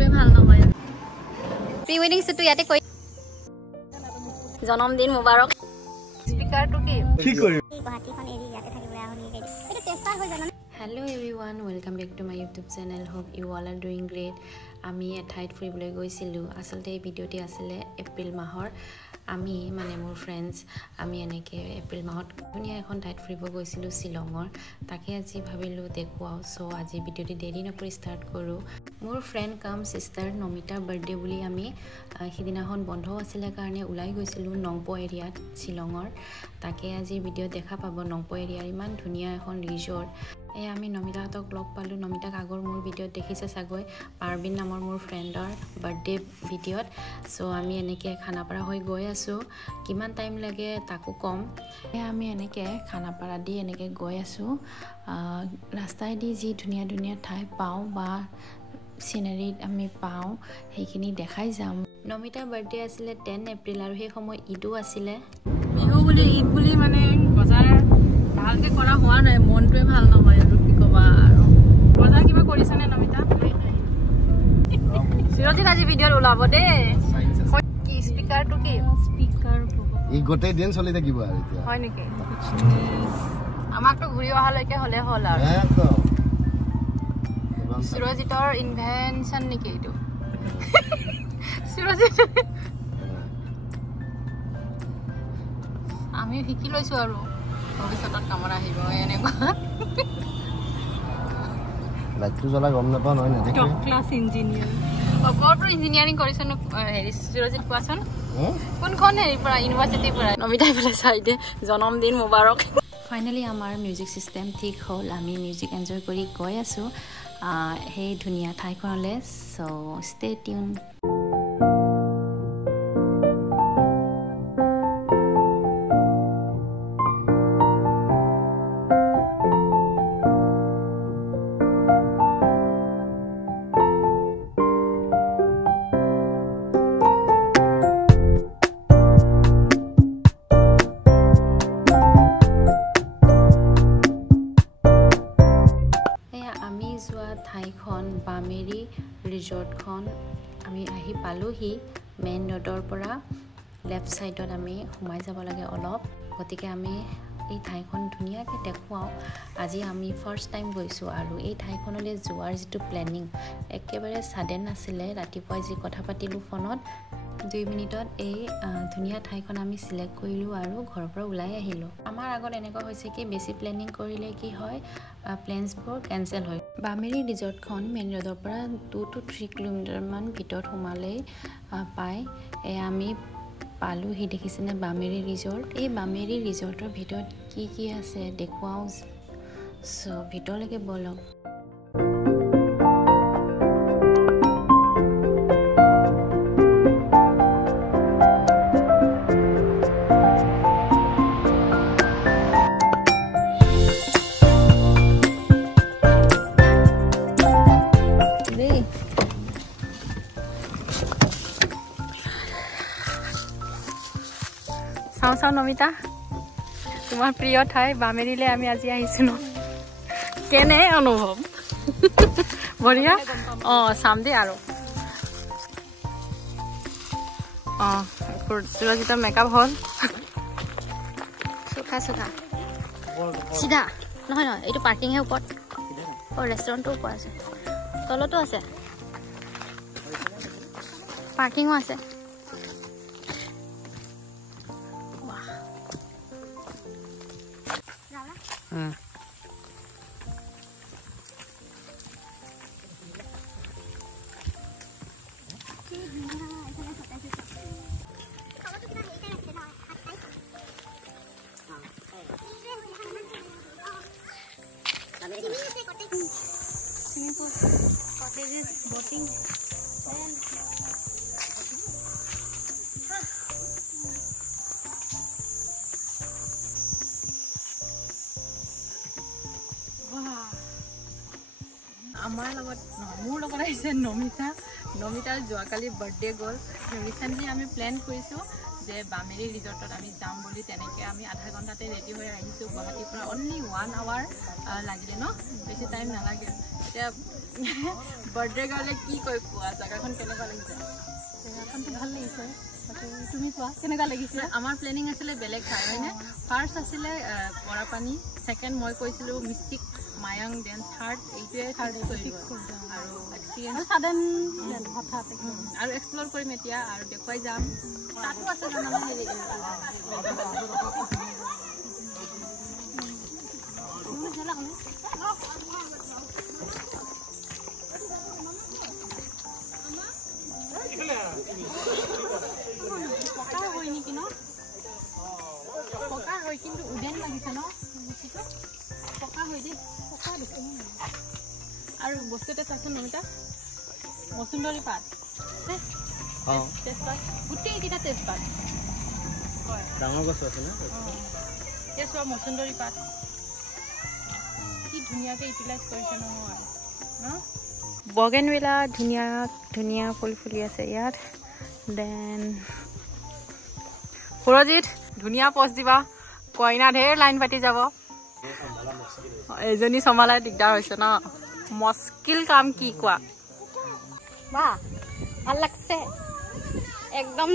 মনটোৱে ভাল নহয় প্ৰি ওয়েডিং শ্বুটটো ইয়াতে কৰি জন্মদিন মুবাৰক স্পিকাৰটো কি কৰিম গুৱাহাটীখন এৰি ইয়াতে থাকিবলৈ আহনি এইটো টেস্টাৰ হৈ জানা Hello everyone, welcome back to my YouTube channel. Hope you all are doing great. আমি এঠাইত ফুৰিবলৈ গৈছিলোঁ আসলতে এই ভিডিঅ'টি আছিলে এপ্ৰিল মাহৰ আমি মানে মোৰ ফ্ৰেণ্ডছ আমি এনেকৈ এপ্ৰিল মাহত ধুনীয়া এখন ঠাইত ফুৰিব গৈছিলোঁ শ্বিলঙৰ তাকে আজি ভাবিলোঁ দেখুৱাও চ' আজি ভিডিঅ'টি দেৰি নকৰি ষ্টাৰ্ট কৰোঁ মোৰ ফ্ৰেণ্ড কাম চিষ্টাৰ নমিতাৰ বাৰ্থডে বুলি আমি সিদিনাখন বন্ধ আছিলে কাৰণে ওলাই গৈছিলোঁ নংপো এৰিয়াত শ্বিলঙৰ তাকে আজি ভিডিঅ' দেখা পাব নংপো এৰিয়াৰ ইমান ধুনীয়া এখন ৰিজৰ্ট এই আমি নমিতাহঁতক লগ পালোঁ নমিতাক আগৰ মোৰ ভিডিঅ'ত দেখিছে চাগৈ পাৰবিন নামৰ মোৰ ফ্ৰেণ্ডৰ বাৰ্থডে ভিডিঅ'ত চ' আমি এনেকৈ খানাপাৰা হৈ গৈ আছোঁ কিমান টাইম লাগে তাকো কম আমি এনেকৈ খানাপাৰা দি এনেকৈ গৈ আছোঁ ৰাস্তাইদি যি ধুনীয়া ধুনীয়া ঠাই পাওঁ বা চিনাৰীত আমি পাওঁ সেইখিনি দেখাই যাম নমিতাৰ বাৰ্থডে আছিলে 10 এপ্ৰিল আৰু সেই সময় ঈদো আছিলে বিহু বুলি ঈদ বুলি মানে বজাৰ ভালকে কৰা হোৱা নাই মনটোৱে ভাল নহয় আৰু কি কবা আৰু বজাৰ কিবা কৰিছনে নমিতা চিৰজিত আজি ভিডিঅ'ত ওলাব দে কি স্পিকাৰটো কি স্পিকাৰ এই গোটেই দিন চলি থাকিব আৰু এতিয়া হয় নেকি আমাকটো ঘূৰি অহালৈকে হলে হল আৰু চিৰজিতৰ ইনভেনশন নেকি এইটো চিৰজিত আমি শিকি লৈছো আৰু ভৱিষ্যতত কামত আহিব এনেকুৱা লাইটটো জ্বলা গম নাপাওঁ নহয় না টপ ক্লাছ ইঞ্জিনিয়াৰ অকৰটো ইঞ্জিনিয়াৰিং কৰিছ ন হেৰি চিৰজিত কোৱাচোন কোনখন হেৰি পৰা ইউনিভাৰ্চিটিৰ পৰা নমিতাই পেলাই চাইদে জন্মদিন মুবাৰক ফাইনেলি আমাৰ মিউজিক চিষ্টেম ঠিক হ'ল আমি মিউজিক এনজয় কৰি গৈ আছোঁ সেই ধুনীয়া ঠাইখনলৈ চ' ষ্টে টিউন ঠাইখন বামেৰী ৰিজৰ্টখন আমি আহি পালোহি মেইন ৰোডৰ পৰা লেফ্ট সাইডত আমি সোমাই যাব লাগে অলপ গতিকে আমি এই ঠাইখন ধুনীয়াকৈ দেখুৱাও আজি আমি ফাৰ্ষ্ট টাইম গৈছোঁ আৰু এই ঠাইখনলৈ যোৱাৰ যিটো প্লেনিং একেবাৰে সাডেন আছিলে ৰাতিপুৱাই যি কথা পাতিলোঁ ফোনত 2 মিনিটত এই ধুনীয়া ঠাইখন আমি সিলেক্ট কৰিলোঁ আৰু ঘৰৰ পৰা ওলাই আহিলোঁ আমাৰ আগত এনেকুৱা হৈছে কি বেছি প্লেনিং কৰিলে কি হয় প্লেনছবোৰ কেনসেল হয় বামেৰী ৰিজৰ্টখন মেইন ৰোডৰ পৰা 2 to 3 কিলোমিটাৰমান ভিতৰত সোমালেই পায় আমি পালোহি দেখিছেনে বামেৰী ৰিজৰ্ট এই বামেৰী ৰিজৰ্টৰ ভিতৰত কি আছে দেখুৱাও চ' ভিতৰলৈকে বলক চাওঁ নমিতা তোমাৰ প্ৰিয় ঠাই বামেৰীলৈ আমি আজি আহিছোঁ ন কেনে অনুভৱ বঢ়িয়া চাম দেই আৰু চিৰজিতৰ মেকআপ হ'ল চোখা চিধা নহয় এইটো পাৰ্কিংহে ওপৰত ৰেষ্টুৰেণ্টটো ওপৰত আছে তলতো আছে পাৰ্কিঙো আছে swimming pool, cottages, boating, and আমাৰ লগত মোৰ লগত আহিছে নমিতাৰ যোৱাকালি বাৰ্থডে গ'ল ৰিচেণ্টলি আমি প্লেন কৰিছোঁ যে বামেৰী ৰিজৰ্টত আমি যাম বুলি তেনেকৈ আমি আধা ঘণ্টাতে ৰেডি হৈ আহিছোঁ গুৱাহাটীৰ পৰা অনলি 1 আৱাৰ লাগিলে ন বেছি টাইম নালাগে এতিয়া বাৰ্থডে কাৰণে কি কৈ কোৱা জেগাখন কেনেকুৱা লাগিছে জেগাখনটো ভাল লাগিছে তুমি কোৱা কেনেকুৱা লাগিছে আমাৰ প্লেনিং আছিলে বেলেগ ঠাই হয়নে ফাৰ্ষ্ট আছিলে বৰাপানী ছেকেণ্ড মই কৈছিলোঁ মিষ্টিক মায়াং দেন থাৰ্ড এইটোৱে থাৰ্ড কৰিব আৰু এক্সপিৰিয়েঞ্চ সাধাৰণ হঠাৎ আৰু এক্সপ্ল'ৰ কৰিম এতিয়া আৰু দেখুৱাই যাম তাতো আছে জানানে হেৰি পকা হয় নেকি ন পকা হয় কিন্তু উডেন লাগিছে ন পকা হয় দেই পকা দেখোন আৰু বস্তু এটা চাচোন নমিতা মচুন্দৰী পাত তেজপাত গোটেইকেইটা তেজপাত হয় ডাঙৰ গছ আছে না তেজপাত মচুন্দৰী পাত কি ধুনীয়াকৈ ইউটিলাইজ কৰিছে নহয় ন বগেনভিলা ধুনীয়া ধুনীয়া ফুল ফুলি আছে ইয়াত দেন সুৰজিত ধুনীয়া পষ্ট দিবা কইনা ঢেৰ লাইন পাতি যাব এজনী চম্ভালাই দিগদাৰ হৈছে ন মুস্কিল কাম কি কোৱা বাহ ভাল লাগছে একদম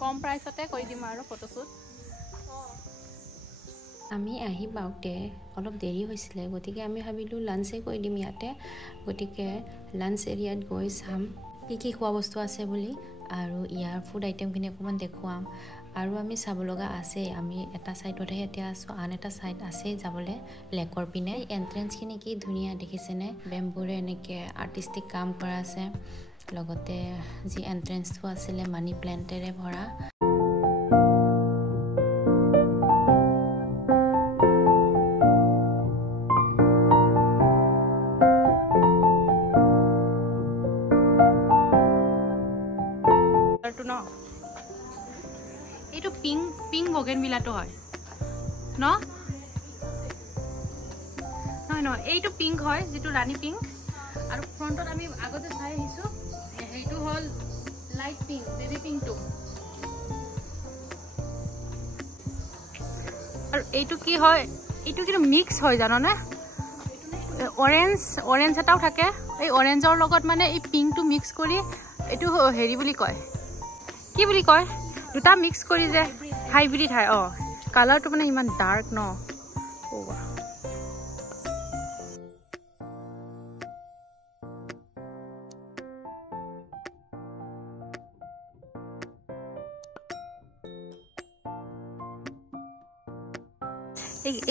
কম প্ৰাইচতে কৰি দিম আৰু ফটোশ্বুট আমি আহি পাওঁতে অলপ দেৰি হৈছিলে গতিকে আমি ভাবিলোঁ লাঞ্চেই কৰি দিম ইয়াতে গতিকে লাঞ্চ এৰিয়াত গৈ চাম কি খোৱা বস্তু আছে বুলি আৰু ইয়াৰ ফুড আইটেমখিনি অকণমান দেখুৱাম আৰু আমি চাব লগা আছে আমি এটা ছাইডতহে এতিয়া আছোঁ আন এটা ছাইড আছেই যাবলৈ লেকৰ পিনে এণ্ট্ৰেঞ্চখিনি কি ধুনীয়া দেখিছেনে বেম্বুৰে এনেকৈ আৰ্টিষ্টিক কাম কৰা আছে লগতে যি এণ্ট্ৰেঞ্চটো আছিলে মানি প্লেণ্টেৰে ভৰা এইটো পিংক বগেনভিলাটো হয় ন নহয় নহয় এইটো পিংক হয় যিটো ৰাণী পিংক আৰু ফ্ৰণ্টত আমি আগতে চাই আহিছোঁ সেইটো হ'ল লাইট পিংক বেবী পিংকটো আৰু এইটো কি হয় এইটো কিন্তু মিক্স হয় জাননে অৰেঞ্জ এটাও থাকে এই অৰেঞ্জৰ লগত মানে এই পিংকটো মিক্স কৰি এইটো হেৰি বুলি কয় কি বুলি কয় দুটা মিক্স কৰি যে হাইব্ৰিড হয় কালাৰটো মানে ইমান ডাৰ্ক ন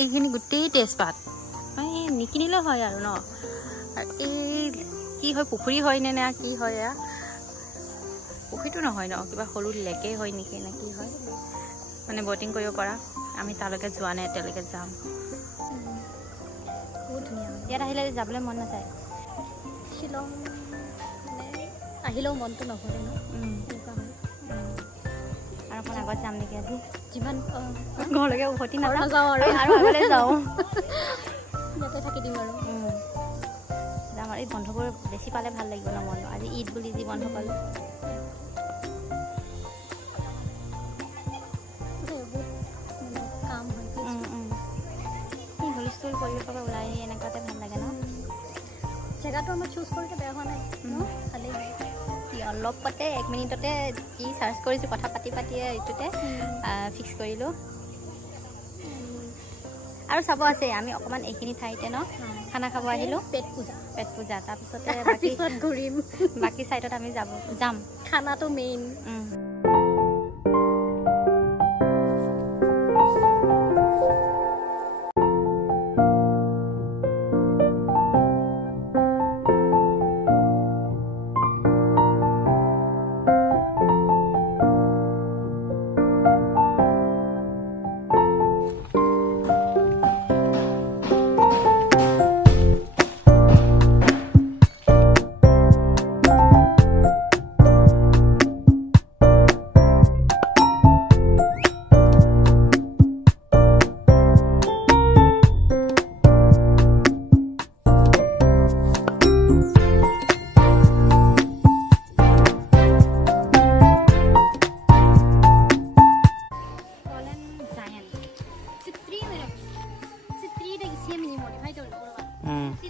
এইখিনি গোটেই তেজপাত নিকিনিলেও হয় আৰু ন এই কি হয় পুখুৰী হয় নে কি হয় এয়া পুখুৰীটো নহয় ন কিবা সৰু লেকেই হয় নেকি নে কি হয় মানে বটিং কৰিব পৰা আমি তালৈকে যোৱা নাই এতিয়ালৈকে যাম বহুত ধুনীয়া ইয়াত আহিলে যাবলৈ মন নাযায় শ্বিলং আহিলেও মনটো নভৰে ন এনেকুৱা হয় আৰু অকণ আগত যাম নেকি আজি যিমান ঘৰলৈকে উভতি নাযাওঁ আৰু আগলৈ যাওঁ ইয়াতে থাকি দিম আৰু যাম আৰু এই বন্ধবোৰ বেছি পালে ভাল লাগিব ন মন আজি ঈদ বুলি যি বন্ধ পালোঁ হুলস্থুল পৰিৱেশৰ পৰা ওলাই আহি এনেকুৱাতে ভাল লাগে ন জেগাটো আমাৰ চুজ কৰোঁতে বেয়া হোৱা নাই ভালেই অলপতে 1 মিনিটতে কি চাৰ্চ কৰিছোঁ কথা পাতি এইটোতে ফিক্স কৰিলোঁ আৰু চাব আছে আমি অকণমান এইখিনি ঠাইতে ন খানা খাব আহিলোঁ পেট পূজা তাৰপিছতে পিছত ঘূৰিম বাকী ছাইডত আমি যাম খানাটো মেইন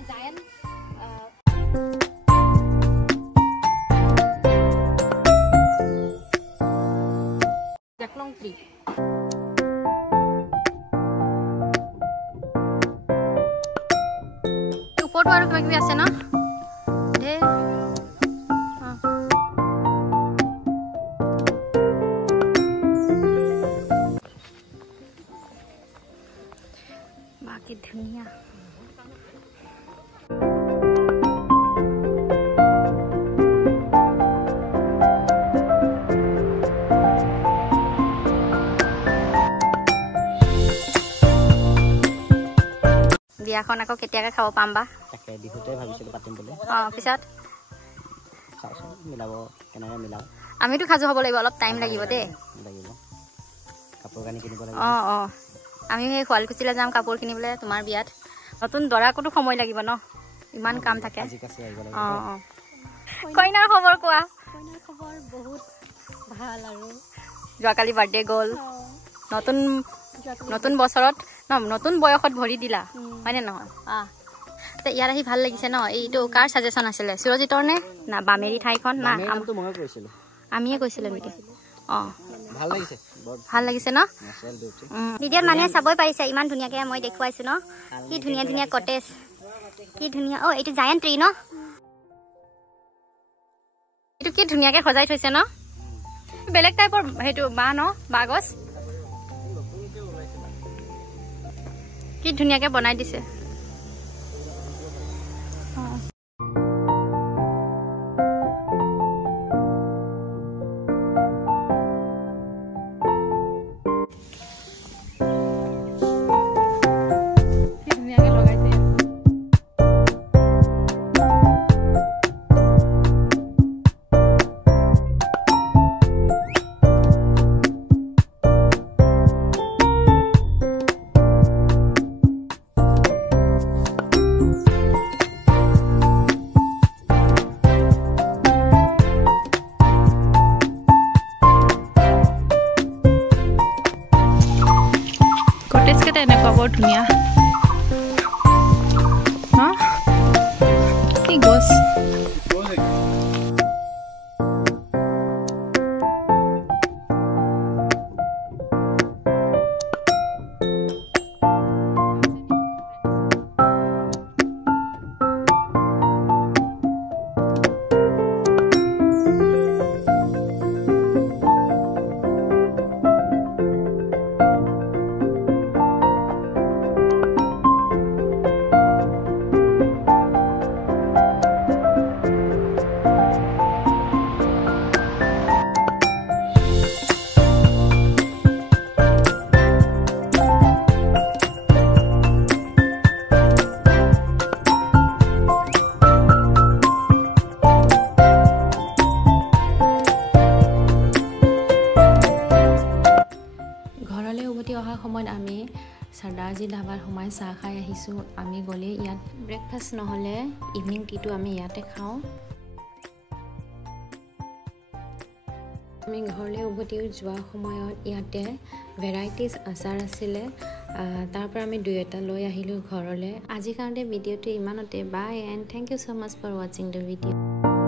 জায়ান জাকলং ট্ৰি ওপৰটো আৰু কিবা কিবি আছে ন বাকি ধুনীয়া বিয়াখন আকৌ কেতিয়াকে খাব পাম বা তাকে বিহুতে ভাবিছিলো পাতিম বুলি পিছত চাওচোন মিলাব কেনেকৈ মিলাও আমিতো সাজু হ'ব লাগিব অলপ টাইম লাগিব দেই লাগিব কাপোৰ কানি কিনিব লাগিব আমি সেই শুৱালকুছিলৈ যাম কাপোৰ কিনিবলৈ তোমাৰ বিয়াত নতুন দৰাকোতো সময় লাগিব ন ইমান কাম থাকে কইনাৰ খবৰ কোৱা কইনাৰ খবৰ বহুত ভাল আৰু যোৱাকালি বাৰ্থডে গ'ল নতুন বছৰত নতুন বয়সত ভৰি দিলা হয়নে নহয় ইয়াত আহি ভাল লাগিছে ন এইটো কাৰ ছাজেশ্যন আছিলে সুৰজিতৰ নে না বামেৰী ঠাইখন না আমিয়ে কৈছিলো নেকি ভাল লাগিছে ন ভিডিঅ'ত মানুহে চাবই পাৰিছে ইমান ধুনীয়াকে মই দেখুৱাইছো ন কি ধুনীয়া ধুনীয়া কটেজ কি ধুনীয়া এইটো জায়ান্ট ট্ৰী ন এইটো কি ধুনীয়াকে সজাই থৈছে ন বেলেগ টাইপৰ সেইটো বাঁহ ন বাগছ কি ধুনীয়াকে বনাই দিছে এনেকুৱা বৰ ধুনীয়া কি গছ সময়ত আমি সৰ্দাৰজী ধাবাত সোমাই চাহ খাই আহিছোঁ আমি গ'লে ইয়াত ব্ৰেকফাষ্ট নহ'লে ইভিনিং টিটো আমি ইয়াতে খাওঁ আমি ঘৰলৈ উভতি যোৱা সময়ত ইয়াতে ভেৰাইটিজ আচাৰ আছিলে তাৰ পৰা আমি দুই এটা লৈ আহিলোঁ ঘৰলৈ আজিৰ কাৰণে ভিডিঅ'টো ইমানতে bye and thank you so much for watching the video